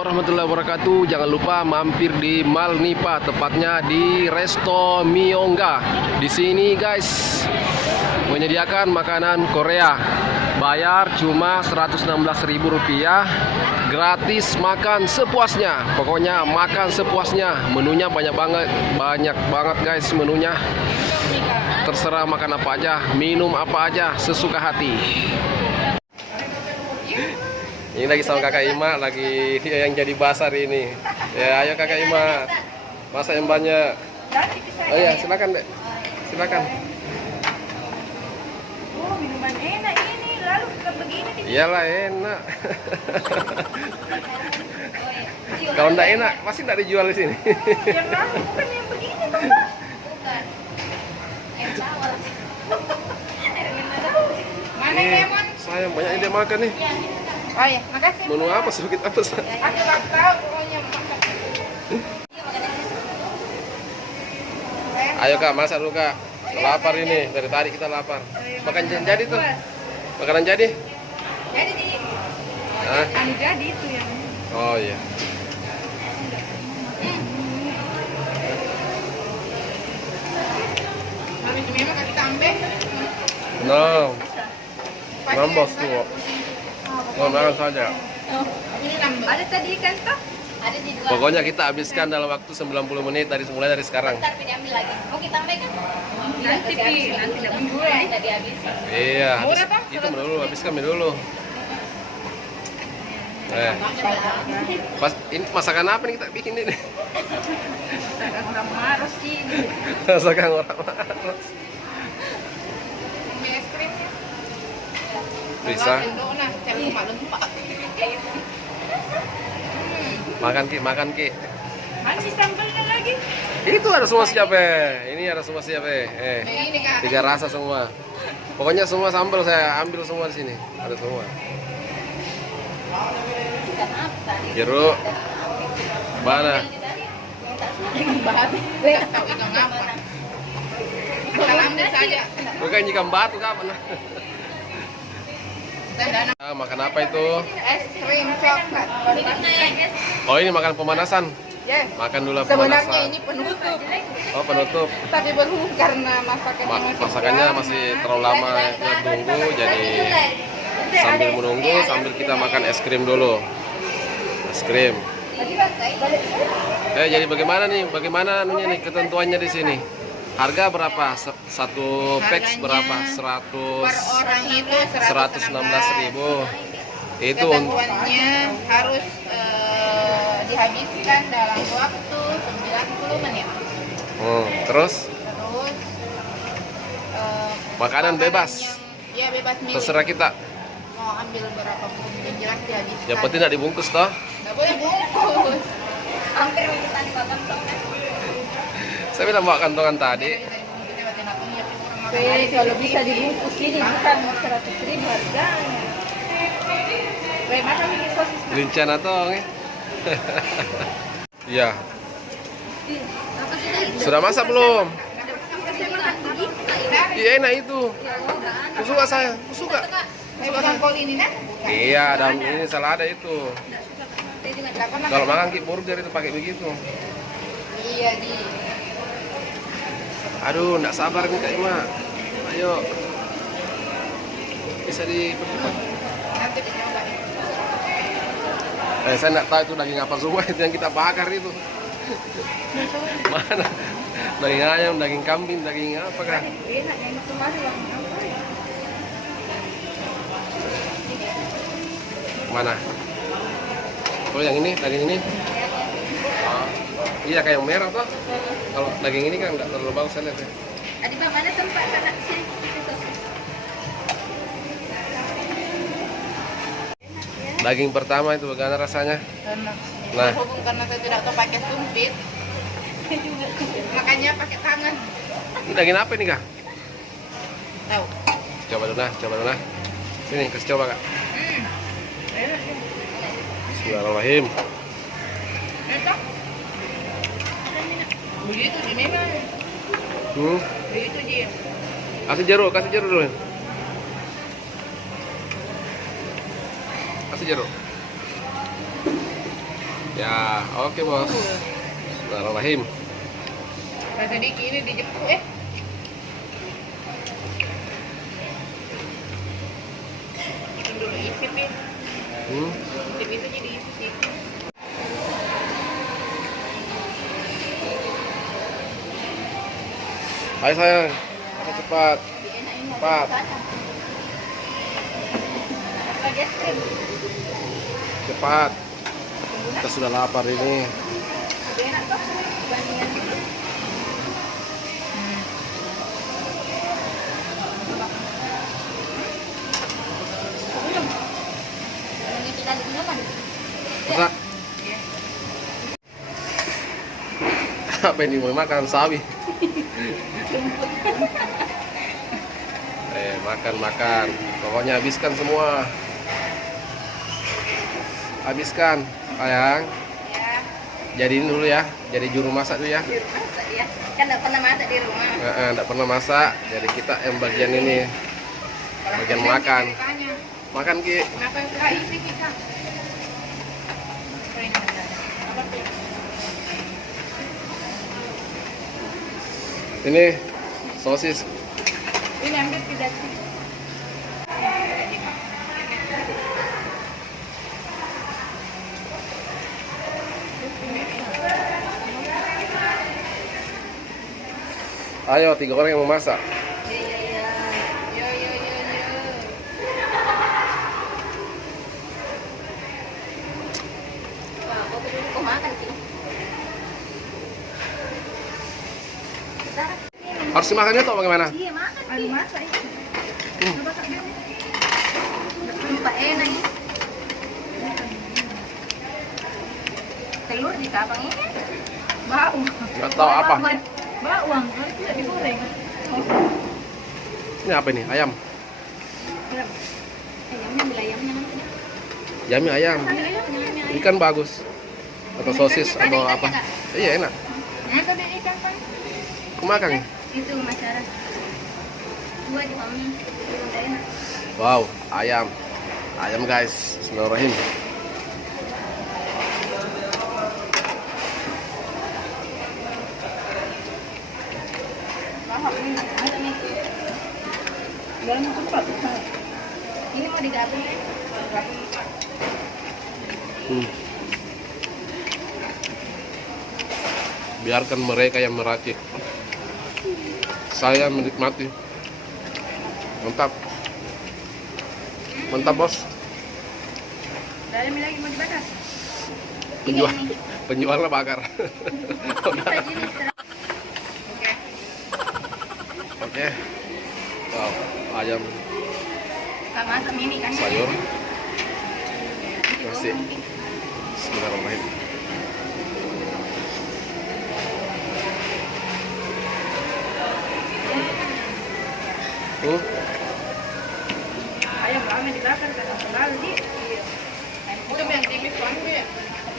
warahmatullahi wabarakatuh. Jangan lupa mampir di Mall Nipa, tepatnya di Resto Miyongga. Di sini guys menyediakan makanan Korea. Bayar cuma Rp116.000, gratis makan sepuasnya. Pokoknya makan sepuasnya. Menunya banyak banget guys menunya. Terserah makan apa aja, minum apa aja, sesuka hati. Ini lagi sama kakak Ima, lagi dia yang jadi basar ini. Ya, ayo kakak Ima, masak yang banyak. Oh ya, silakan dek, silakan. Oh, minuman enak ini, lalu kita begini. Iyalah enak. Kalau enggak enak, pasti enggak dijual di sini. Yang lalu bukan yang begini, Pak. Bukan. Air tawar. Mana lemon? Sayang, banyak ide makan nih. Oh ya, makasih. Menu apa sedikit apa? Aku nggak tahu pokoknya makan. Ayo kak, masak dulu kak. Lapar ini, dari tadi kita lapar. Makan jadi tuh. Makanan jadi? Jadi di. Hah? Anu jadi itu yang. Oh iya. Habis itu memang kita ambil. No. Nambah tuh. Mau makan saja. Oh, ini nambah. Ada tadi ikan toh? Ada di dua. Pokoknya kita habiskan dalam waktu 90 menit mulai dari sekarang. Ntar diambil lagi. Mau kita ambil kan? Nanti dapat dulu ya. Tadi habis. Iya, Murah, Pak? itu dulu, habiskan dulu. Pas ini masakan apa nih kita bikin ini? Masakan orang Maros ini. Masakan orang Maros. Ambil es krimnya. Bisa. Makan ki. Mana sih sambalnya lagi? Itu ada semua siap Ini ada semua siap Ini Kak. 3 rasa semua. Pokoknya semua sambal saya ambil semua di sini. Ada semua. Ikan apa tadi? Jeruk. Mana? Nggak tahu ikan apa. Kita ambil saja. Bukan ikan batu kapan? Makan apa itu? Es krim coklat. Oh ini makan pemanasan. Ya. Makan dulu Sebenarnya pemanasan. ini penutup. Oh penutup. Tapi belum karena Masakannya masih terlalu lama kita tunggu, jadi sambil menunggu sambil kita makan es krim dulu. Es krim. Jadi bagaimana nih? Bagaimana anunya nih ketentuannya di sini? Harga berapa? Satu packs berapa? 100 per orang itu 116.000. Itu Ketentuannya harus dihabiskan dalam waktu 90 menit. Terus Terus makanan bebas. Ya bebas milih. Terserah kita. Mau ambil berapapun yang jelas dihabiskan. Yang penting tidak dibungkus toh. Nggak boleh bungkus. Hampir kita di babak Saya bilang bawa kantongan tadi. Kalau bisa dibungkus ini bukan 100.000 harganya. Baik, makan ini sosis. Lincah atau nih? Iya. Sudah masak belum? Iya enak itu. Aku suka saya. Aku suka. Ini kan? Iya, dalam ini salada itu. Kalau makan burger itu pakai begitu. Iya di. Aduh, enggak sabar nih Kak Ima. Ayo. Bisa dipercepat. Nanti dicoba. Saya enggak tahu itu daging apa semua itu yang kita bakar itu. Mana? Daging ayam, daging kambing, daging apa kah? Enak yang itu masih Mana? Oh yang ini, daging ini? Oh, iya kayak yang merah tuh. Kalau daging ini kan enggak terlalu bagus saya lihat ya. Adi Bang, mana tempat anak sini? Daging pertama itu bagaimana rasanya? Enak. Nah. Hubung karena saya tidak tahu pakai sumpit. Makanya pakai tangan. Ini daging apa ini Kak? Tahu. Coba dulu nah, coba dulu nah. Sini, kasih coba Kak. Enak. Bismillahirrahmanirrahim. Enak. Begitu di memang. Begitu dia. Kasih jeruk dulu. Kasih jeruk. Ya, oke bos. Bismillahirrahmanirrahim. Nah, tadi ini dijepuk dulu isip ya. Isip itu jadi isip. Ayo sayang, cepat. Cepat. Lagi es krim. Cepat. Kita sudah lapar ini. Lebih enak kok dibandingkan belum. Ini kita di mana? Masa? Apa ini mau makan sawi? Makan. Pokoknya habiskan semua. Habiskan, sayang. Ya. Jadiin dulu ya. Jadi juru masak dulu ya. Di rumah masak ya. Kan enggak pernah masak di rumah. Nggak pernah masak. Jadi kita yang bagian ini. Bagian makan. Makan Ki. Kenapa yang kira isi kita? Apa tuh? Ini sosis. Ini ambil tidak sih. Ayo, 3 orang yang mau masak. Yo. Wah, kok makan sih? Harus dimakannya atau bagaimana? Iya makan sih. Masak itu. Coba tak dulu. Lupa enak ini. Telur di kapang ini. Bau. Nggak tahu apa. Bawang, harus tidak digoreng. Ini apa ini? Ayam. Ayamnya ambil ayamnya nanti. Yami ayam. Ambil ayamnya. Ikan bagus. Atau sosis atau apa? Iya enak. Nah, tadi ikan kan. Aku makan nih. Itu masyarakat. Dua di kami. Udah enak. Wow, ayam. Ayam guys. Bismillahirrahmanirrahim. Dalam tempat. Ini mau digabung ya? Biarkan mereka yang meracik. Saya menikmati. Mantap. Mantap bos. Dalam lagi mau dibakar. Penjualnya bakar. Bisa jenis. Oke. Oke. Wow, ayam Sama asam ini kan. sayur. Nasi. Bismillahirrahmanirrahim. Ayam lama dibakar kan selalu di. Itu yang tipis banget ya.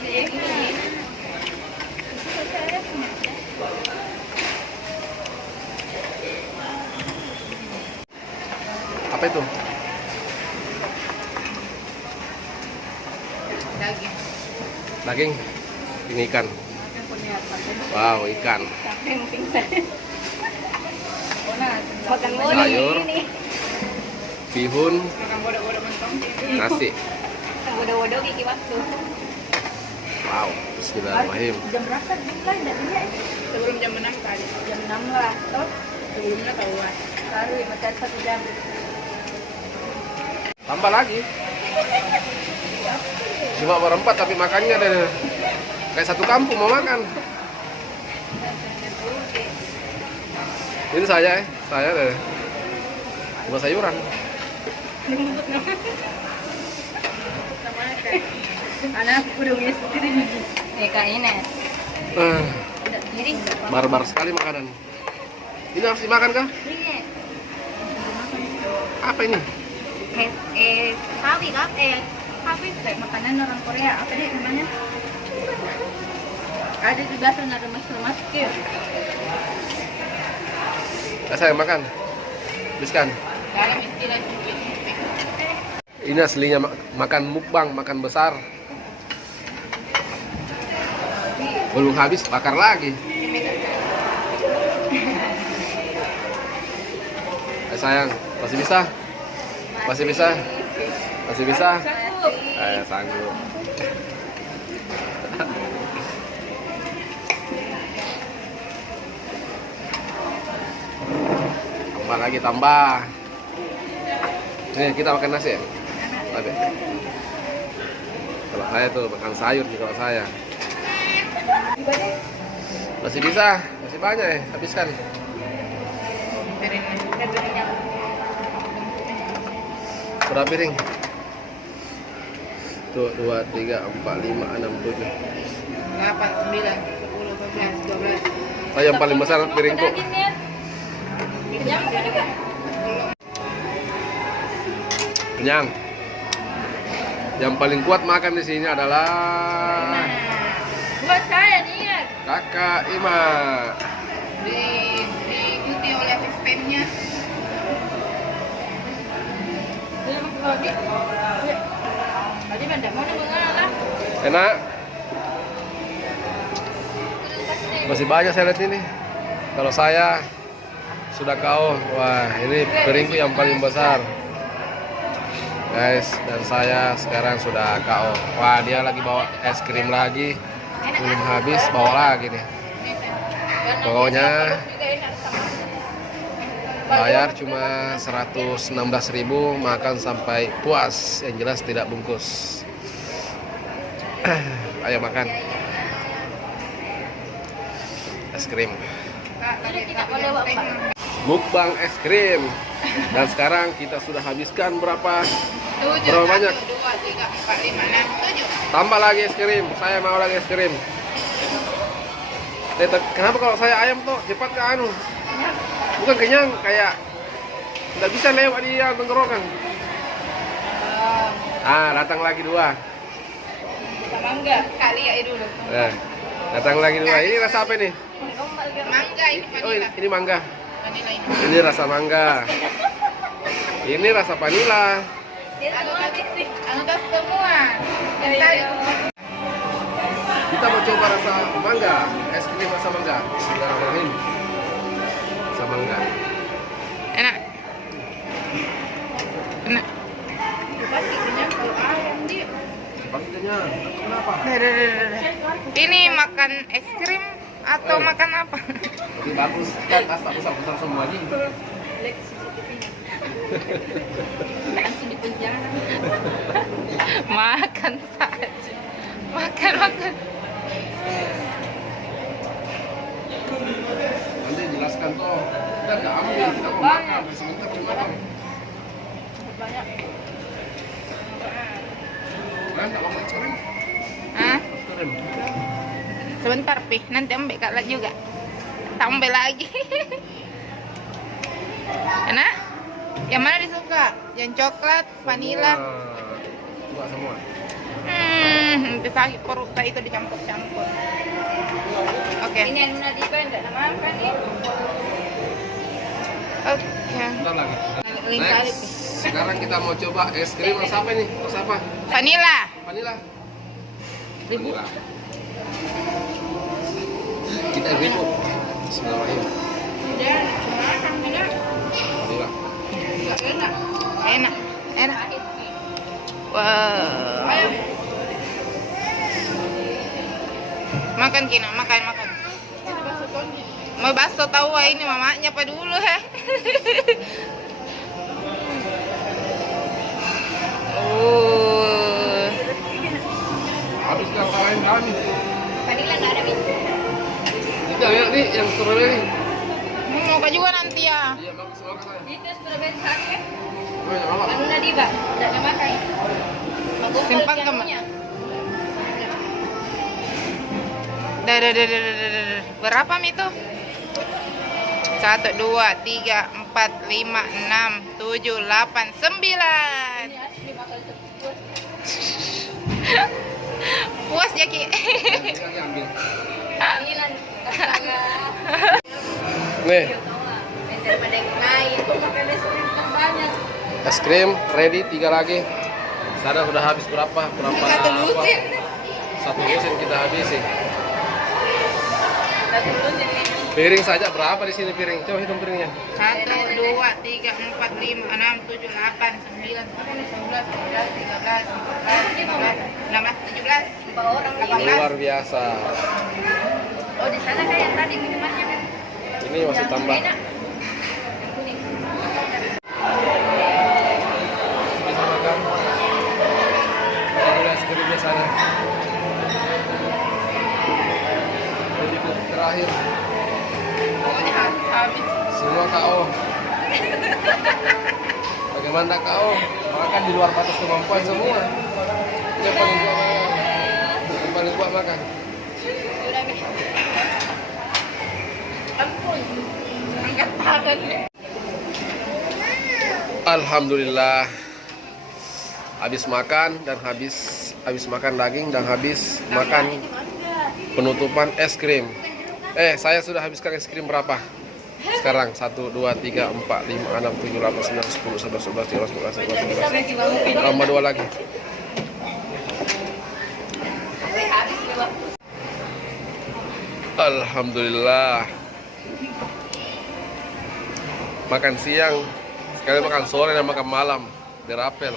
Ini. Apa itu? Daging. Daging. Ini ikan. Makan punya apa? Wow, ikan. Sampai mau pingsan. Makan Sayur. ini. Bihun, Makan bodoh-bodoh mentong. nasi. Makan bodoh-bodoh gigi waktu. Wow, bismillahirrahmanirrahim. Jam berapa mulai datangnya? Sebelum jam 6 kali. Jam 6 lah. Toh sebelumnya tahuan. Baru ya macam 1 jam. Tambah lagi. Cuma berempat tapi makannya deh kayak satu kampung mau makan. Ini saya deh. Cuma sayuran. Anak udah punya sendiri nih. Kak Ines. Udah piring. Barbar sekali makanan. Ini harus dimakan kah? Iya. Apa ini? Sawi kah? Sawi kayak makanan orang Korea. Apa deh namanya? Ada juga sana remas-remas kir. Saya makan. Habiskan. Dalam istilah Ini aslinya makan mukbang, makan besar. Belum habis, bakar lagi. Sayang, masih bisa? Masih bisa? Masih bisa? Sanggup. Tambah lagi, tambah. Nih, kita makan nasi ya? Oke. Kalau saya tuh makan sayur nih kalau saya. Masih bisa, masih banyak ya, habiskan. Berapa piring? Tuh, 2, 3, 4, 5, 6, 7 8, 9, 10, 11, 12. Saya yang paling besar piringku. Kenyang. Yang paling kuat makan di sini adalah Buat saya nih. Kakak Ima. Diikuti oleh asistennya. Tadi mana mau mengalah. Enak. Masih banyak saya lihat ini. Kalau saya sudah KO. Wah, ini piringku yang paling besar. Guys, dan saya sekarang sudah KO. Wah, dia lagi bawa es krim lagi. Belum habis, bawa lagi nih. Pokoknya bayar cuma 116.000, makan sampai puas. Yang jelas tidak bungkus. Ayo makan es krim. Mukbang es krim. Dan sekarang kita sudah habiskan berapa? 7, Berapa banyak? 1, 2, 3, 4, 5, 6, 7. Tambah lagi es krim. Saya mau lagi es krim. Kenapa kalau saya ayam tuh cepat ke anu? Bukan kenyang, kayak nggak bisa lewat di tenggorokan. Datang lagi 2. Sama enggak? Kali ya dulu. Nah, datang lagi 2. Ini rasa apa nih? Mangga ini Oh, vanila. ini mangga. Vanila ini. Ini rasa mangga. Ini rasa vanila. Anggap semua. Kita mau coba rasa mangga, es krim rasa mangga. Bismillahirrahmanirrahim. Rasa mangga. Enak. Enak. Pasti kenyang kalau ayam dia. Pasti kenyang. Kenapa? Ini makan es krim atau makan apa? Ini bagus kan, besar semua nih. Langsung di penjara. Makan saja. Makan. Nanti jelaskan toh. Kita nggak ambil, kita mau makan. Sebentar mau makan. Banyak. Kan nggak mau es krim? Hah? Es krim. Sebentar, Pi. Nanti ambil Kak juga. Tambah lagi. Enak? Yang mana disuka? Yang coklat, vanila? Coba semua. Nanti sakit perut itu dicampur-campur. Oke. Ini yang di enggak nama apa nih? Oke. Bentar lagi. Link kali. Next. Sekarang kita mau coba es krim rasa apa nih? Rasa apa? Vanila. Vanila. Ribu. Vanila. Kita ribu. Bismillahirrahmanirrahim. Udah, makan enggak? Vanila. Enak. Enak. Wow. Makan Kina, makan. Mau bakso tahu ini mamanya apa dulu he? Habis nggak kalian kami? Vanila nggak ada minum. Ini lihat nih yang strawberry. Mau kak juga nanti ya. Iya bagus banget saya. Itu strawberry sakit. Oh, yang apa? Anu nadi ba? Tidak makan. Simpan kamu. Dah. Berapa mi itu? 1, 2, 3, 4, 5, 6, 7, 8, 9. Puas ya Ki? Nih, es krim ready, 3 lagi. Sana sudah habis berapa? Satu lusin. Satu lusin kita habisi. Piring saja berapa di sini piring? Coba hitung piringnya. 1, 2, 3, 4, 5, 6, 7, 8, 9, 10, 11, 12, 13, 14, 15, 16, 17. 5 orang. 18. Luar biasa. Oh, di sana kayak tadi minumannya kan. Ini masih tambah. Enak. Bisa makan. Ini es krimnya sana. Jadi terakhir. Pokoknya habis. Semua KO. Bagaimana KO? Makan di luar batas kemampuan semua. Yang paling kuat makan. Yang paling kuat makan. Ampun. Angkat tangan. Alhamdulillah. Habis makan dan habis makan daging dan habis makan penutupan es krim. Saya sudah habiskan es krim berapa? Sekarang 1, 2, 3, 4, 5, 6, 7, 8, 9, 10, 11, 12, 13, 14, 15, 16. Tambah 2 lagi. Alhamdulillah. Makan siang, sekali makan sore dan makan malam. Dirapel.